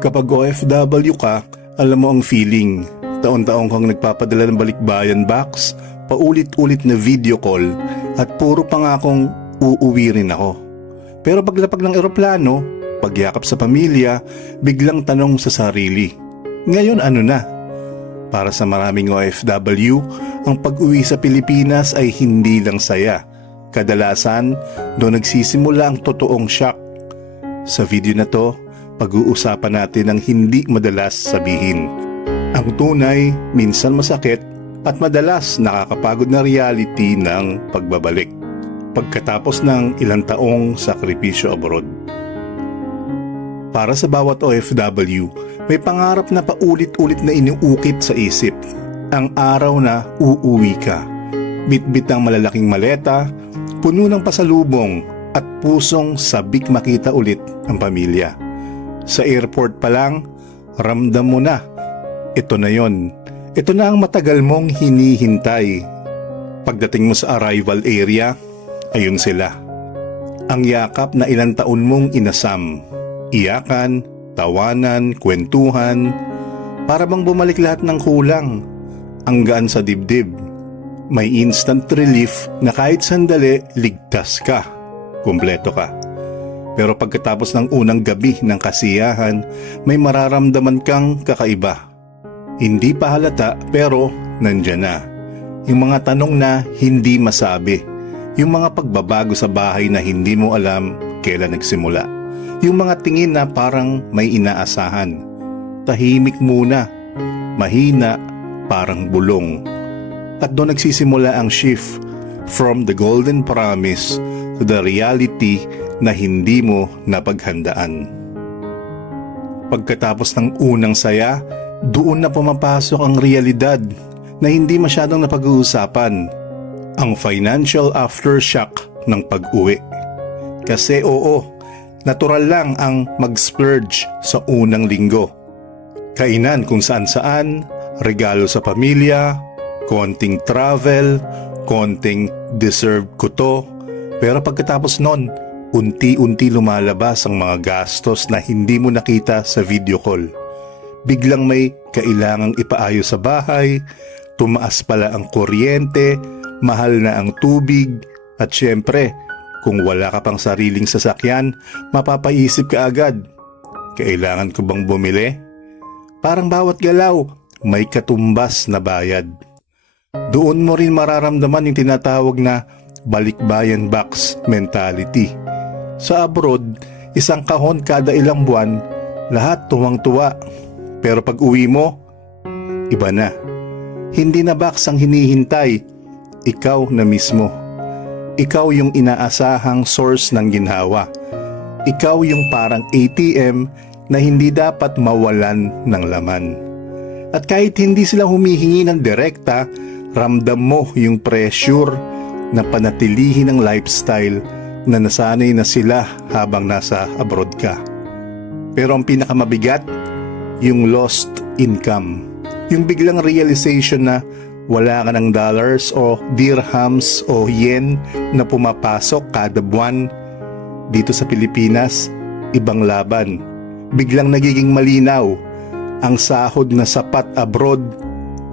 Kapag OFW ka, alam mo ang feeling. Taon-taong kang nagpapadala ng balikbayan box, paulit-ulit na video call, at puro pangakong uuwi rin ako. Pero paglapag ng eroplano, pagyakap sa pamilya, biglang tanong sa sarili, ngayon ano na? Para sa maraming OFW, ang pag-uwi sa Pilipinas ay hindi lang saya. Kadalasan, doon nagsisimula ang totoong shock. Sa video na to, pag-uusapan natin ang hindi madalas sabihin. Ang tunay, minsan masakit, at madalas nakakapagod na reality ng pagbabalik. Pagkatapos ng ilang taong sakripisyo abroad. Para sa bawat OFW, may pangarap na paulit-ulit na iniukit sa isip. Ang araw na uuwi ka. Bitbit ang malalaking maleta, puno ng pasalubong at pusong sabik makita ulit ang pamilya. Sa airport pa lang, ramdam mo na. Ito na yon. Ito na ang matagal mong hinihintay. Pagdating mo sa arrival area, ayun sila. Ang yakap na ilang taon mong inasam. Iyakan, tawanan, kwentuhan, para bang bumalik lahat ng kulang. Ang gaan sa dibdib. May instant relief na kahit sandali, ligtas ka. Kumpleto ka. Pero pagkatapos ng unang gabi ng kasiyahan, may mararamdaman kang kakaiba. Hindi pa halata pero nandyan na. Yung mga tanong na hindi masabi. Yung mga pagbabago sa bahay na hindi mo alam kailan nagsimula. Yung mga tingin na parang may inaasahan. Tahimik muna. Mahina, parang bulong. At doon nagsisimula ang shift from the golden promise to the reality na hindi mo napaghandaan. Pagkatapos ng unang saya, doon na pumapasok ang realidad na hindi masyadong napag-uusapan. Ang financial aftershock ng pag-uwi. Kasi oo, natural lang ang mag-splurge sa unang linggo. Kainan kung saan-saan, regalo sa pamilya, konting travel, konting deserve ko to. Pero pagkatapos nun, unti-unti lumalabas ang mga gastos na hindi mo nakita sa video call. Biglang may kailangang ipaayos sa bahay, tumaas pala ang kuryente, mahal na ang tubig, at syempre, kung wala ka pang sariling sasakyan, mapapaisip ka agad. Kailangan ko bang bumili? Parang bawat galaw, may katumbas na bayad. Doon mo rin mararamdaman yung tinatawag na balikbayan box mentality. Sa abroad, isang kahon kada ilang buwan, lahat tuwang-tuwa. Pero pag uwi mo, iba na. Hindi na box ang hinihintay, ikaw na mismo. Ikaw yung inaasahang source ng ginhawa. Ikaw yung parang ATM na hindi dapat mawalan ng laman. At kahit hindi sila humihingi ng direkta, ramdam mo yung pressure na panatilihin ang lifestyle na nasanay na sila habang nasa abroad ka. Pero ang pinakamabigat, yung lost income. Yung biglang realization na wala ka ng dollars o dirhams o yen na pumapasok kada buwan dito sa Pilipinas, ibang laban. Biglang nagiging malinaw ang sahod na sapat abroad,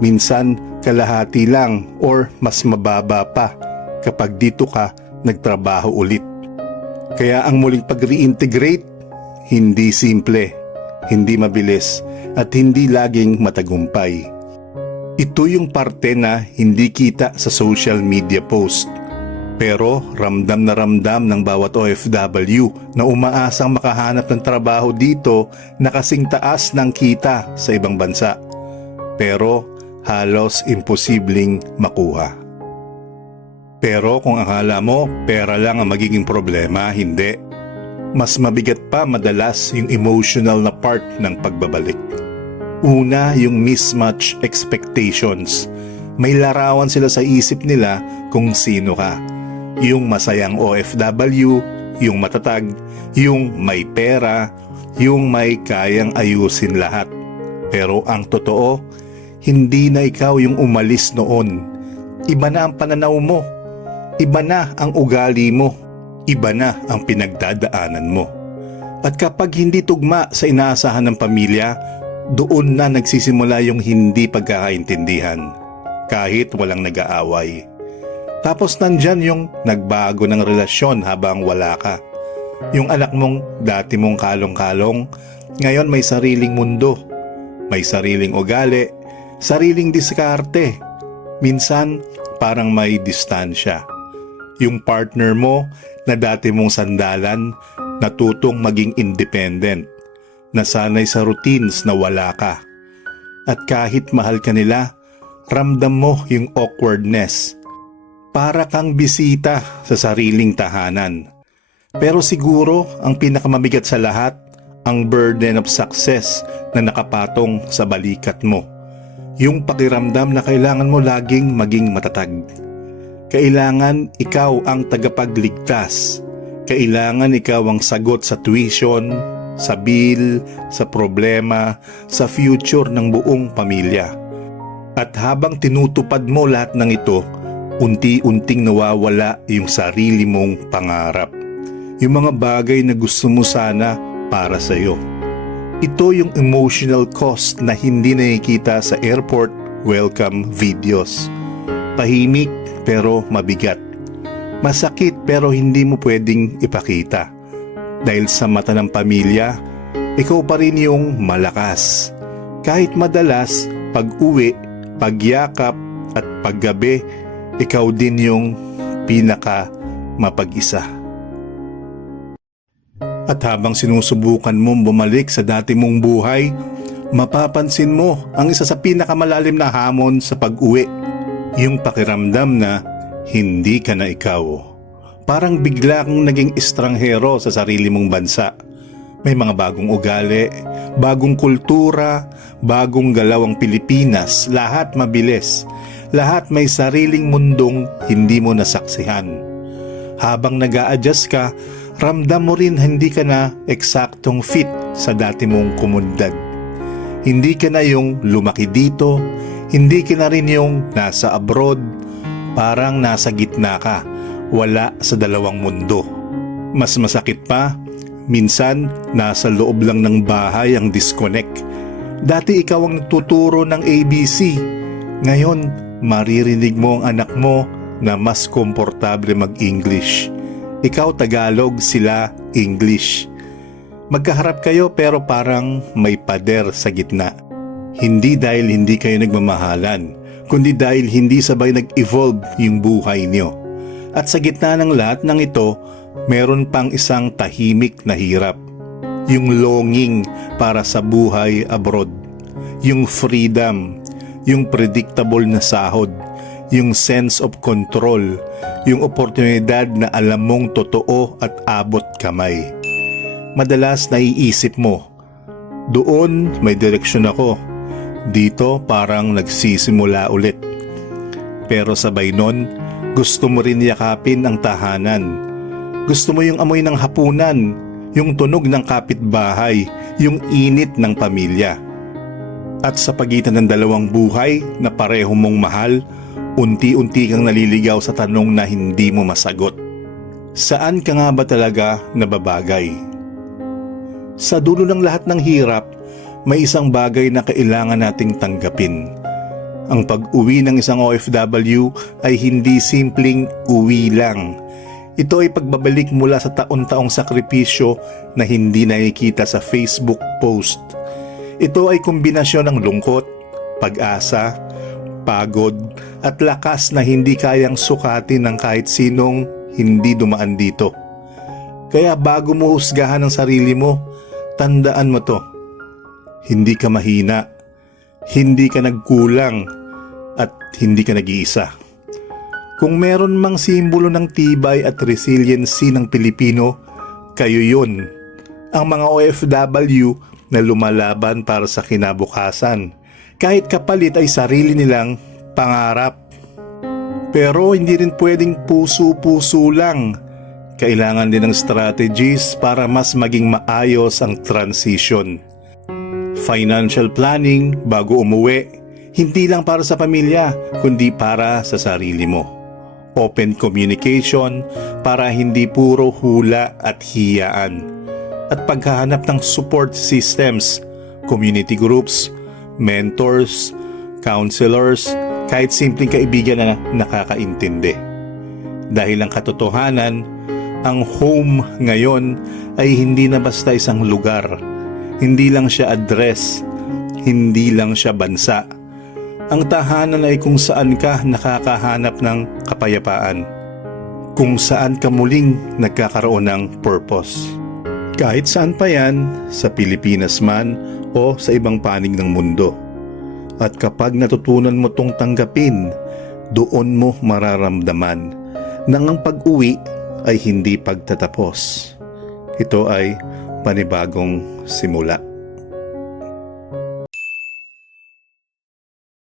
minsan kalahati lang or mas mababa pa kapag dito ka nagtrabaho ulit. Kaya ang muling pag-reintegrate, hindi simple, hindi mabilis, at hindi laging matagumpay. Ito yung parte na hindi kita sa social media post. Pero ramdam na ramdam ng bawat OFW na umaasang makahanap ng trabaho dito na kasing taas ng kita sa ibang bansa. Pero halos imposibleng makuha. Pero kung akala mo pera lang ang magiging problema, hindi. Mas mabigat pa madalas yung emotional na part ng pagbabalik. Una, yung mismatch expectations. May larawan sila sa isip nila kung sino ka. Yung masayang OFW, yung matatag, yung may pera, yung may kayang ayusin lahat. Pero ang totoo, hindi na ikaw yung umalis noon. Iba na ang pananaw mo. Iba na ang ugali mo. Iba na ang pinagdadaanan mo. At kapag hindi tugma sa inaasahan ng pamilya, doon na nagsisimula yung hindi pagkakaintindihan. Kahit walang nag-aaway. Tapos nandyan yung nagbago ng relasyon habang wala ka. Yung anak mong dati mong kalong-kalong, ngayon may sariling mundo. May sariling ugali, sariling diskarte. Minsan, parang may distansya. Yung partner mo na dati mong sandalan, natutong maging independent. Nasanay sa routines na wala ka. At kahit mahal ka nila, ramdam mo yung awkwardness. Para kang bisita sa sariling tahanan. Pero siguro ang pinakamamigat sa lahat, ang burden of success na nakapatong sa balikat mo. Yung pakiramdam na kailangan mo laging maging matatag. Kailangan ikaw ang tagapagligtas. Kailangan ikaw ang sagot sa tuition, sa bill, sa problema, sa future ng buong pamilya. At habang tinutupad mo lahat ng ito, unti-unting nawawala yung sarili mong pangarap. Yung mga bagay na gusto mo sana para sa iyo. Ito yung emotional cost na hindi nakikita sa airport welcome videos. Tahimik pero mabigat. Masakit pero hindi mo pwedeng ipakita. Dahil sa mata ng pamilya, ikaw pa rin yung malakas. Kahit madalas, pag-uwi, pagyakap at paggabi, ikaw din yung pinaka mapag-isa. At habang sinusubukan mong bumalik sa dati mong buhay, mapapansin mo ang isa sa pinakamalalim na hamon sa pag-uwi. Yung pakiramdam na hindi ka na ikaw. Parang bigla kang naging estranghero sa sarili mong bansa. May mga bagong ugali, bagong kultura, bagong galaw ang Pilipinas, lahat mabilis. Lahat may sariling mundong hindi mo nasaksihan. Habang nag adjust ka, ramdam mo rin hindi ka na eksaktong fit sa dati mong komunidad. Hindi ka na yung lumaki dito, hindi ka na rin yung nasa abroad, parang nasa gitna ka, wala sa dalawang mundo. Mas masakit pa, minsan nasa loob lang ng bahay ang disconnect. Dati ikaw ang nagtuturo ng ABC, ngayon maririnig mo ang anak mo na mas komportable mag-English. Ikaw Tagalog, sila English. Magkaharap kayo pero parang may pader sa gitna. Hindi dahil hindi kayo nagmamahalan, kundi dahil hindi sabay nag-evolve yung buhay niyo. At sa gitna ng lahat ng ito, meron pang isang tahimik na hirap. Yung longing para sa buhay abroad. Yung freedom, yung predictable na sahod, yung sense of control, yung oportunidad na alam mong totoo at abot kamay. Madalas naiisip mo, doon may direksyon ako, dito parang nagsisimula ulit. Pero sabay nun, gusto mo rin yakapin ang tahanan. Gusto mo yung amoy ng hapunan, yung tunog ng kapitbahay, yung init ng pamilya. At sa pagitan ng dalawang buhay na pareho mong mahal, unti-unti kang naliligaw sa tanong na hindi mo masagot. Saan ka nga ba talaga nababagay? Sa dulo ng lahat ng hirap, may isang bagay na kailangan nating tanggapin. Ang pag-uwi ng isang OFW ay hindi simpleng uwi lang. Ito ay pagbabalik mula sa taon-taong sakripisyo na hindi nakikita sa Facebook post. Ito ay kombinasyon ng lungkot, pag-asa, pagod at lakas na hindi kayang sukatin ng kahit sinong hindi dumaan dito. Kaya bago mo husgahan ang sarili mo, tandaan mo to. Hindi ka mahina, hindi ka nagkulang, at hindi ka nag-iisa. Kung meron mang simbolo ng tibay at resiliency ng Pilipino, kayo yun. Ang mga OFW na lumalaban para sa kinabukasan. Kahit kapalit ay sarili nilang pangarap. Pero hindi rin pwedeng puso-puso lang. Kailangan din ng strategies para mas maging maayos ang transition. Financial planning bago umuwi, hindi lang para sa pamilya, kundi para sa sarili mo. Open communication para hindi puro hula at hiyaan. at paghahanap ng support systems, community groups, mentors, counselors, kahit simpleng kaibigan na nakakaintindi. Dahil ang katotohanan, ang home ngayon ay hindi na basta isang lugar. Hindi lang siya address, hindi lang siya bansa. Ang tahanan ay kung saan ka nakakahanap ng kapayapaan. Kung saan ka muling nagkakaroon ng purpose. Kahit saan pa yan, sa Pilipinas man o sa ibang panig ng mundo. At kapag natutunan mo tong tanggapin, doon mo mararamdaman na ang pag-uwi ay hindi pagtatapos. Ito ay panibagong simula.